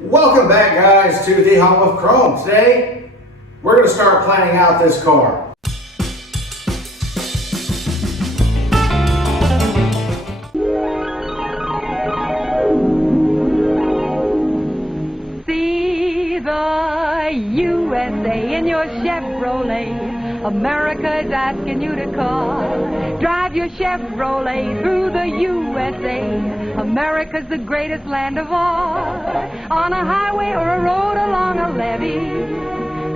Welcome back, guys, to the Home of Chrome. Today, we're going to start planning out this car. See the USA in your Chevrolet. America's asking you to call. Drive your Chevrolet through the USA. America's the greatest land of all. On a highway or a road along a levee,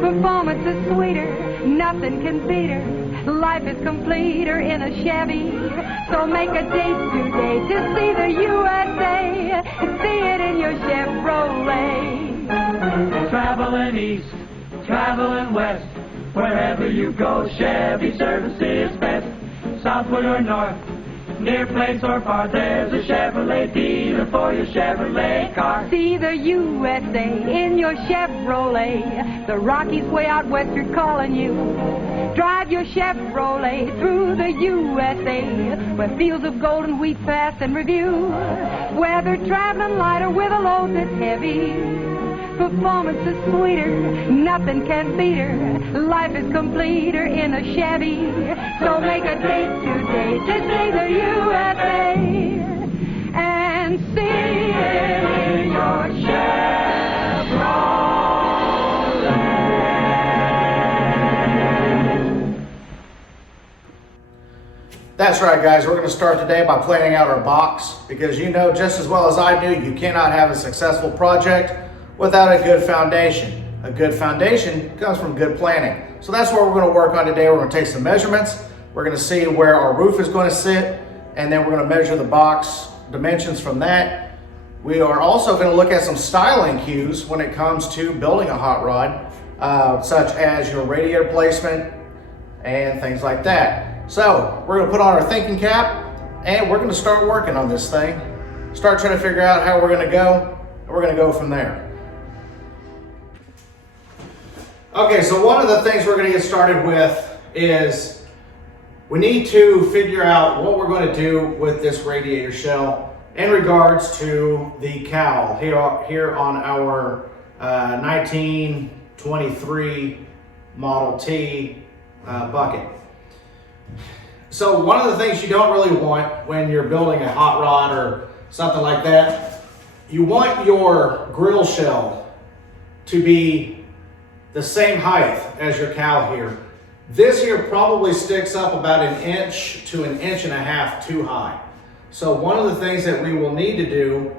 performance is sweeter, nothing can beat her. Life is completer in a Chevy. So make a date today to see the USA. See it in your Chevrolet. Traveling east, traveling west, wherever you go, Chevy service is best. Southward or north, near place or far, there's a Chevrolet dealer for your Chevrolet car. See the USA in your Chevrolet. The Rockies way out west are calling you. Drive your Chevrolet through the USA, where fields of golden wheat pass and review. Whether traveling light or with a load that's heavy, performance is sweeter, nothing can beat her. Life is completer in a Chevy. So make a date today to see the USA and see it in your Chevrolet. That's right, guys. We're going to start today by planning out our box, because you know just as well as I do, you cannot have a successful project without a good foundation. A good foundation comes from good planning. So that's what we're going to work on today. We're going to take some measurements. We're going to see where our roof is going to sit, and then we're going to measure the box dimensions from that. We are also going to look at some styling cues when it comes to building a hot rod, such as your radiator placement and things like that. So we're going to put on our thinking cap, and we're going to start working on this thing. Start trying to figure out how we're going to go, and we're going to go from there. Okay, so one of the things we're going to get started with is we need to figure out what we're going to do with this radiator shell in regards to the cowl here on our 1923 Model T bucket. So one of the things you don't really want when you're building a hot rod or something like that, you want your grill shell to be the same height as your cowl here. This here probably sticks up about 1 inch to 1.5 inches too high. So one of the things that we will need to do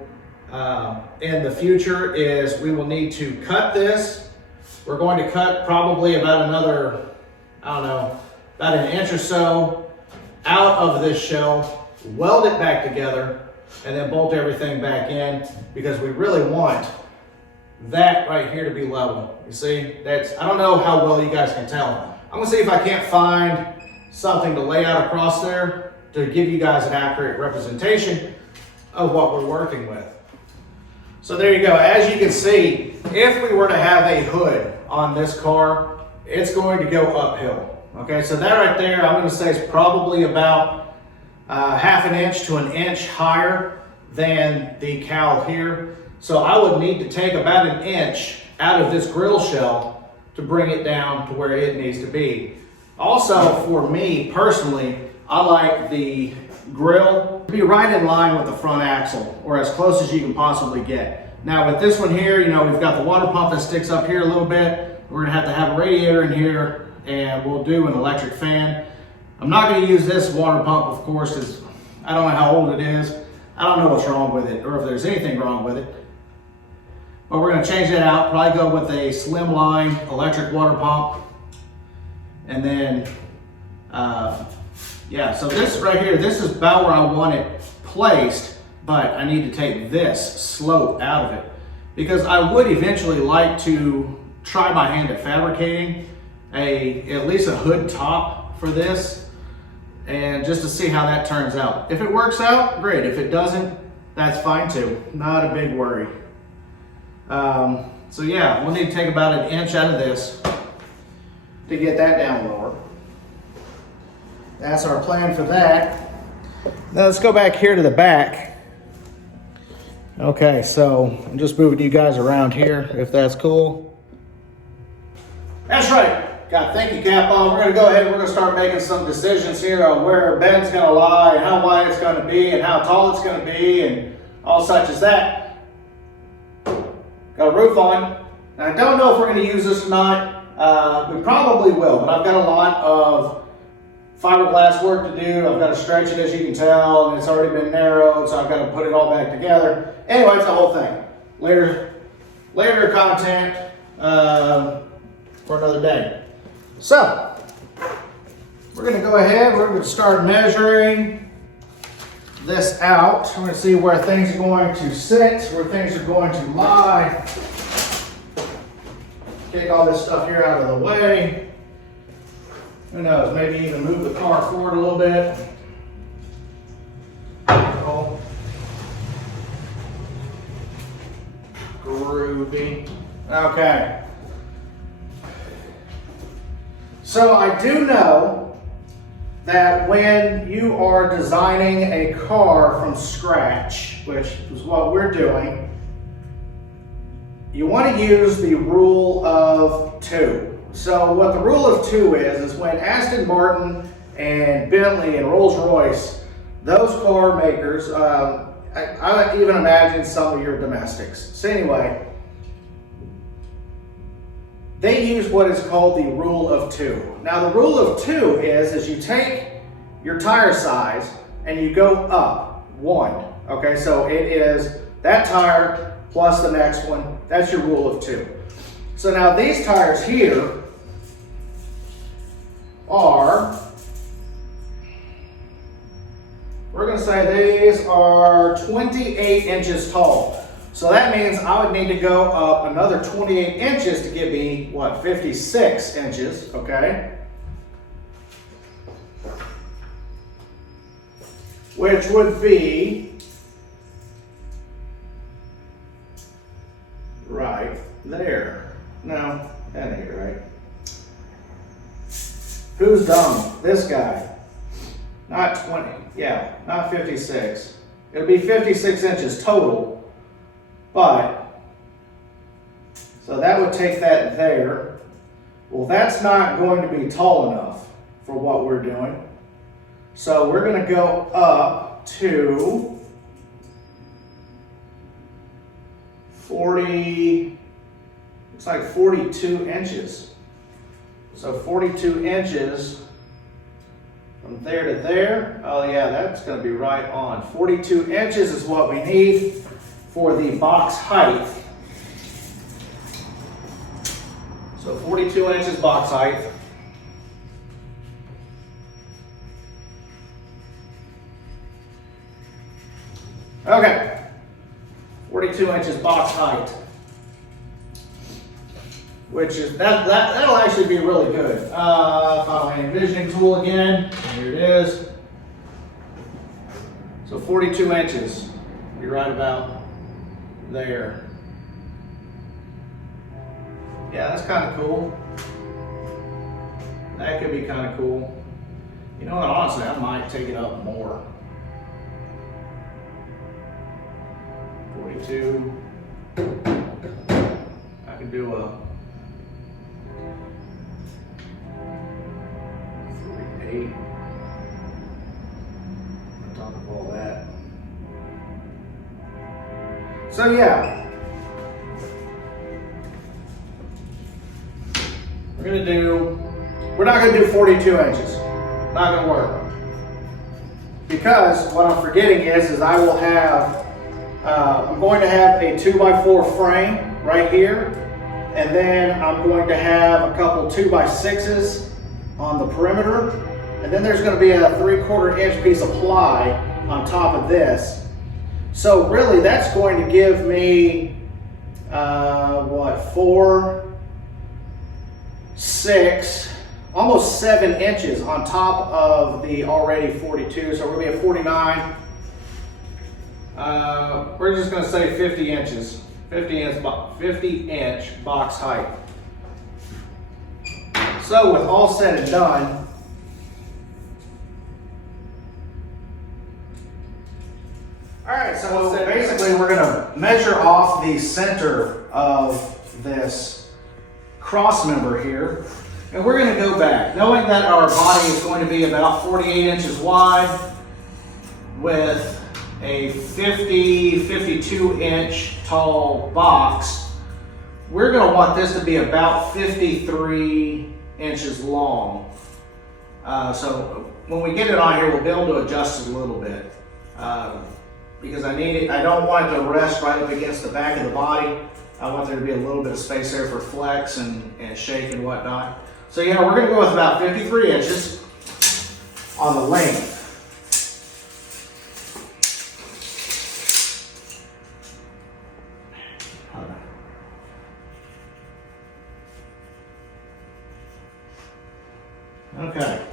in the future is we will need to cut this. We're going to cut probably about another, I don't know, about 1 inch or so out of this shell, weld it back together, and then bolt everything back in, because we really want that right here to be level. You see, I don't know how well you guys can tell. I'm gonna see if I can't find something to lay out across there to give you guys an accurate representation of what we're working with. So there you go. As you can see, if we were to have a hood on this car, it's going to go uphill. Okay, so that right there, I'm gonna say is probably about 1/2 inch to 1 inch higher than the cowl here. So I would need to take about 1 inch out of this grill shell to bring it down to where it needs to be. Also, for me personally, I like the grill to be right in line with the front axle, or as close as you can possibly get. Now with this one here, you know, we've got the water pump that sticks up here a little bit. We're gonna have a radiator in here, and we'll do an electric fan. I'm not gonna use this water pump, of course, because I don't know how old it is. I don't know what's wrong with it, or if there's anything wrong with it. But we're gonna change that out, probably go with a slimline electric water pump. And then, yeah, so this right here, this is about where I want it placed, but I need to take this slope out of it, because I would eventually like to try my hand at fabricating at least a hood top for this, and just to see how that turns out. If it works out, great. If it doesn't, that's fine too. Not a big worry. So yeah, we'll need to take about 1 inch out of this to get that down lower. That's our plan for that. Now let's go back here to the back. Okay, so I'm just moving you guys around here, if that's cool. That's right. Got thinking cap on. We're gonna go ahead and we're gonna start making some decisions here on where our bed's gonna lie, and how wide it's gonna be, and how tall it's gonna be, and all such as that. Got a roof on. Now, I don't know if we're gonna use this or not. We probably will, but I've got a lot of fiberglass work to do. I've got to stretch it, as you can tell, and it's already been narrowed, so I've got to put it all back together. Anyway, it's the whole thing. Later content for another day. So, we're going to go ahead. We're going to start measuring this out. We're going to see where things are going to sit, where things are going to lie. Take all this stuff here out of the way. Who knows, maybe even move the car forward a little bit. Oh. Groovy. Okay. So I do know that when you are designing a car from scratch, which is what we're doing, you want to use the rule of two. So what the rule of two is when Aston Martin and Bentley and Rolls-Royce, those car makers, I even imagine some of your domestics. So anyway, they use what is called the rule of two. Now the rule of two is you take your tire size and you go up one. Okay, so it is that tire plus the next one. That's your rule of two. So now these tires here are, we're going to say these are 28 inches tall. So that means I would need to go up another 28 inches to give me, what, 56 inches, okay? Which would be right there. No, that ain't right. Who's dumb? This guy. Not 20. Yeah, not 56. It'll be 56 inches total. But, so that would take that there. Well, that's not going to be tall enough for what we're doing. So we're going to go up to 40, looks like 42 inches. So 42 inches from there to there. Oh yeah, that's going to be right on. 42 inches is what we need for the box height. So 42 inches box height. Okay, 42 inches box height. Which is, that'll actually be really good. Final envisioning tool again, here it is. So 42 inches, be right about there. Yeah, that's kind of cool. That could be kind of cool. You know what, honestly, I might take it up more. 42. I could do a 48 on top of all that. So yeah, we're not gonna do 42 inches. Not gonna work. Because what I'm forgetting is I will have, I'm going to have a 2x4 frame right here, and then I'm going to have a couple 2x6s on the perimeter, and then there's going to be a 3/4 inch piece of ply on top of this. So really that's going to give me what, 4, 6, almost 7 inches on top of the already 42, so we're going to be at 49. We're just going to say 50 inches, 50 inch box height. So with all said and done, all right, so basically we're gonna measure off the center of this cross member here. And we're gonna go back, knowing that our body is going to be about 48 inches wide with a 52 inch tall box. We're gonna want this to be about 53 inches long. So when we get it on here, we'll be able to adjust it a little bit. Because I don't want it to rest right up against the back of the body. I want there to be a little bit of space there for flex and shake and whatnot. So yeah, we're gonna go with about 53 inches on the length. Okay.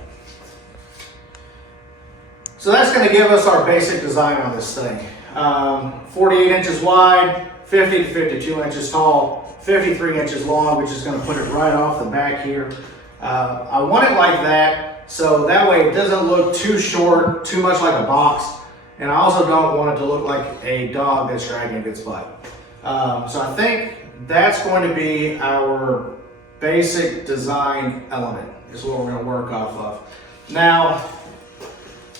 So that's going to give us our basic design on this thing. 48 inches wide, 50 to 52 inches tall, 53 inches long, which is going to put it right off the back here. I want it like that, so that way it doesn't look too short, too much like a box, and I also don't want it to look like a dog that's dragging its butt. So I think that's going to be our basic design element, is what we're going to work off of. Now,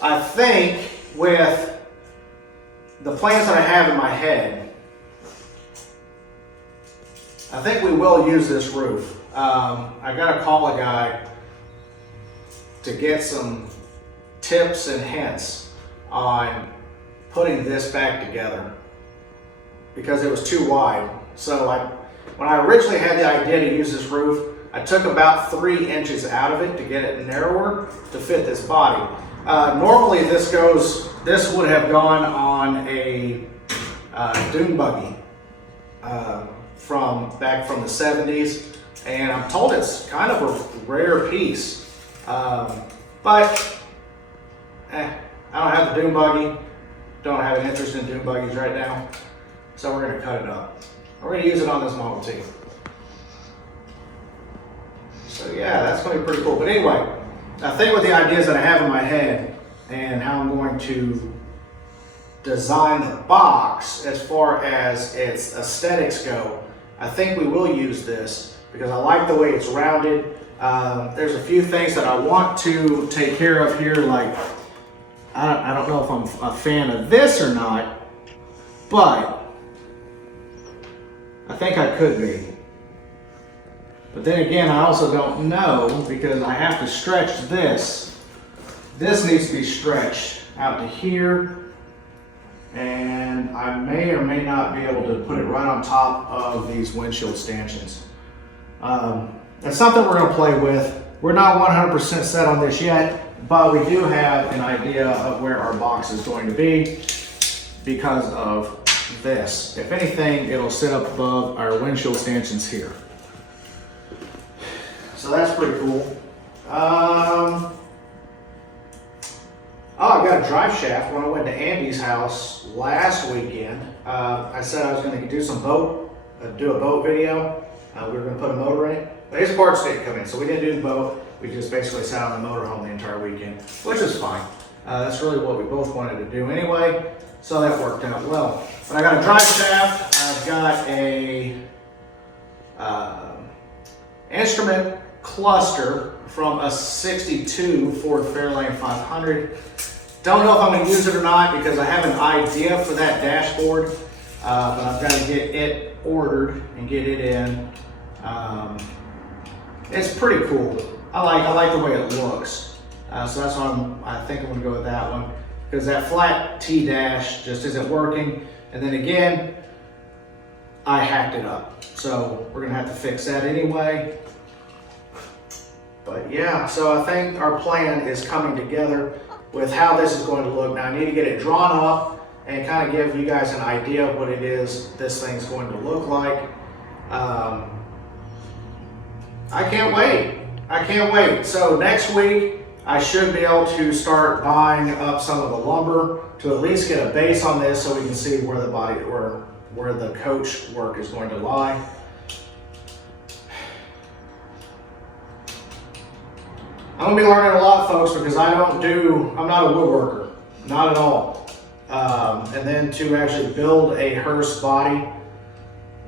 I think with the plans that I have in my head, I think we will use this roof. I got to call a guy to get some tips and hints on putting this back together because it was too wide. So when I originally had the idea to use this roof, I took about 3 inches out of it to get it narrower to fit this body. Normally this would have gone on a dune buggy from the 70s, and I'm told it's kind of a rare piece. But I don't have the dune buggy, don't have an interest in dune buggies right now, so we're going to cut it up. We're going to use it on this Model T. So yeah, that's going to be pretty cool. But anyway, I think with the ideas that I have in my head and how I'm going to design the box as far as its aesthetics go, I think we will use this because I like the way it's rounded. There's a few things that I want to take care of here, like I don't know if I'm a fan of this or not, but I think I could be. But then again, I also don't know because I have to stretch this. This needs to be stretched out to here, and I may or may not be able to put it right on top of these windshield stanchions. That's something we're going to play with. We're not 100% set on this yet, but we do have an idea of where our box is going to be because of this. If anything, it'll sit up above our windshield stanchions here. So that's pretty cool. Oh, I got a drive shaft. When I went to Andy's house last weekend, I said I was going to do a boat video. We were going to put a motor in it, but his parts didn't come in, so we didn't do the boat. We just basically sat on the motorhome the entire weekend, which is fine. That's really what we both wanted to do anyway, so that worked out well. But I got a drive shaft. I've got a instrument cluster from a 62 Ford Fairlane 500. Don't know if I'm going to use it or not because I have an idea for that dashboard, but I've got to get it ordered and get it in. It's pretty cool. I like the way it looks, so that's why I think I'm going to go with that one because that flat T-dash just isn't working. And then again, I hacked it up, so we're going to have to fix that anyway. But yeah, so I think our plan is coming together with how this is going to look. Now I need to get it drawn up and kind of give you guys an idea of what it is this thing's going to look like. I can't wait. I can't wait. So next week I should be able to start buying up some of the lumber to at least get a base on this so we can see where where the coach work is going to lie. I'm gonna be learning a lot, folks, because I'm not a woodworker, not at all. and then to actually build a hearse body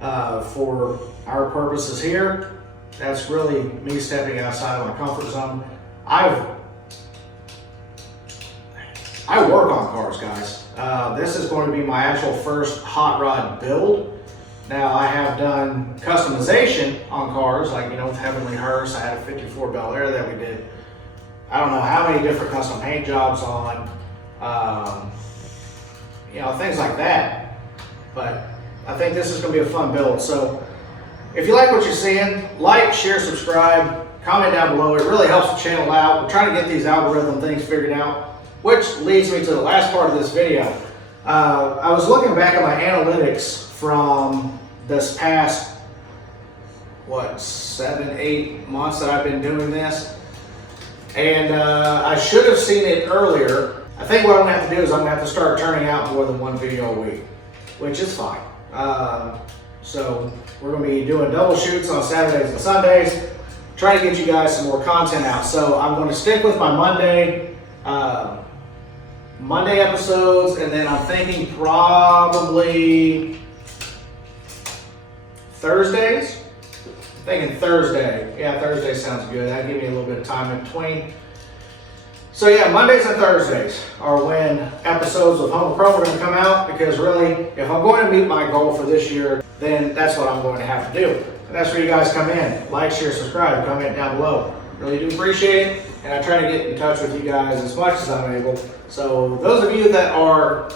for our purposes here. That's really me stepping outside of my comfort zone. I work on cars, guys. This is going to be my actual first hot rod build. Now, I have done customization on cars, like, you know, with Heavenly Hearse. I had a 54 Bel Air that we did. I don't know how many different custom paint jobs on, you know, things like that. But I think this is going to be a fun build. So if you like what you're seeing, like, share, subscribe, comment down below. It really helps the channel out. We're trying to get these algorithm things figured out, which leads me to the last part of this video. I was looking back at my analytics from this past, what, 7-8 months that I've been doing this. And I should have seen it earlier. I think what I'm gonna have to do is I'm gonna have to start turning out more than one video a week, which is fine. So we're gonna be doing double shoots on Saturdays and Sundays, trying to get you guys some more content out. So I'm gonna stick with my Monday episodes, and then I'm thinking probably Thursdays. I'm thinking Thursday. Yeah, Thursday sounds good. That'll give me a little bit of time in between. So yeah, Mondays and Thursdays are when episodes of Home Pro are going to come out, because really, if I'm going to meet my goal for this year, then that's what I'm going to have to do. And that's where you guys come in. Like, share, subscribe, comment down below. Really do appreciate it, and I try to get in touch with you guys as much as I'm able. So those of you that are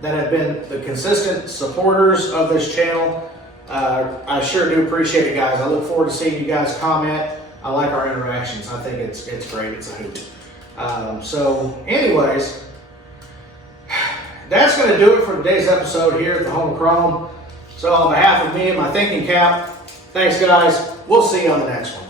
that have been the consistent supporters of this channel, I sure do appreciate it, guys. I look forward to seeing you guys comment. I like our interactions. I think it's great. It's a hoot. So anyways, that's going to do it for today's episode here at the Home Chrome. So on behalf of me and my thinking cap, thanks, guys. We'll see you on the next one.